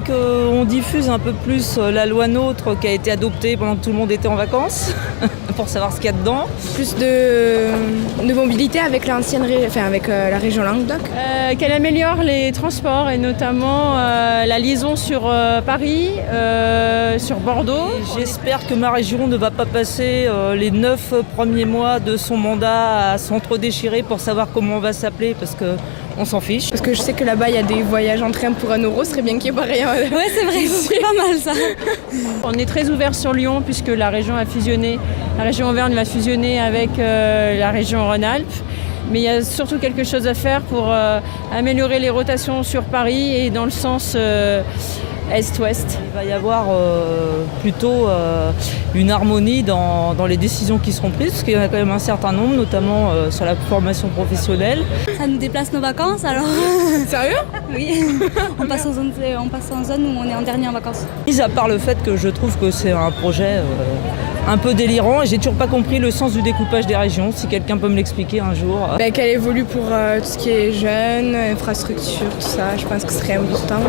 qu'on diffuse un peu plus la loi NOTRe qui a été adoptée pendant que tout le monde était en vacances, pour savoir ce qu'il y a dedans. Plus de mobilité avec avec la région Languedoc. Qu'elle améliore les transports et notamment la liaison sur Paris, sur Bordeaux. J'espère que ma région ne va pas passer les 9 premiers mois de son mandat à s'entre-déchirer pour savoir comment on va s'appeler, parce qu'on s'en fiche. Parce que je sais que là-bas, il y a des voyages en train pour 1 euro, ce serait bien qu'il n'y ait pas rien. Ouais, c'est vrai, c'est pas mal ça. On est très ouvert sur Lyon puisque la région Auvergne va fusionner avec la région Rhône-Alpes. Mais il y a surtout quelque chose à faire pour améliorer les rotations sur Paris et dans le sens est-ouest. Il va y avoir plutôt une harmonie dans les décisions qui seront prises, parce qu'il y en a quand même un certain nombre, notamment sur la formation professionnelle. Ça nous déplace nos vacances alors. Sérieux? Oui, on passe en zone où on est en dernier en vacances. Mis à part le fait que je trouve que c'est un projet un peu délirant, et j'ai toujours pas compris le sens du découpage des régions, si quelqu'un peut me l'expliquer un jour. Qu'elle évolue pour tout ce qui est jeunes, infrastructure, tout ça, je pense que ce serait important.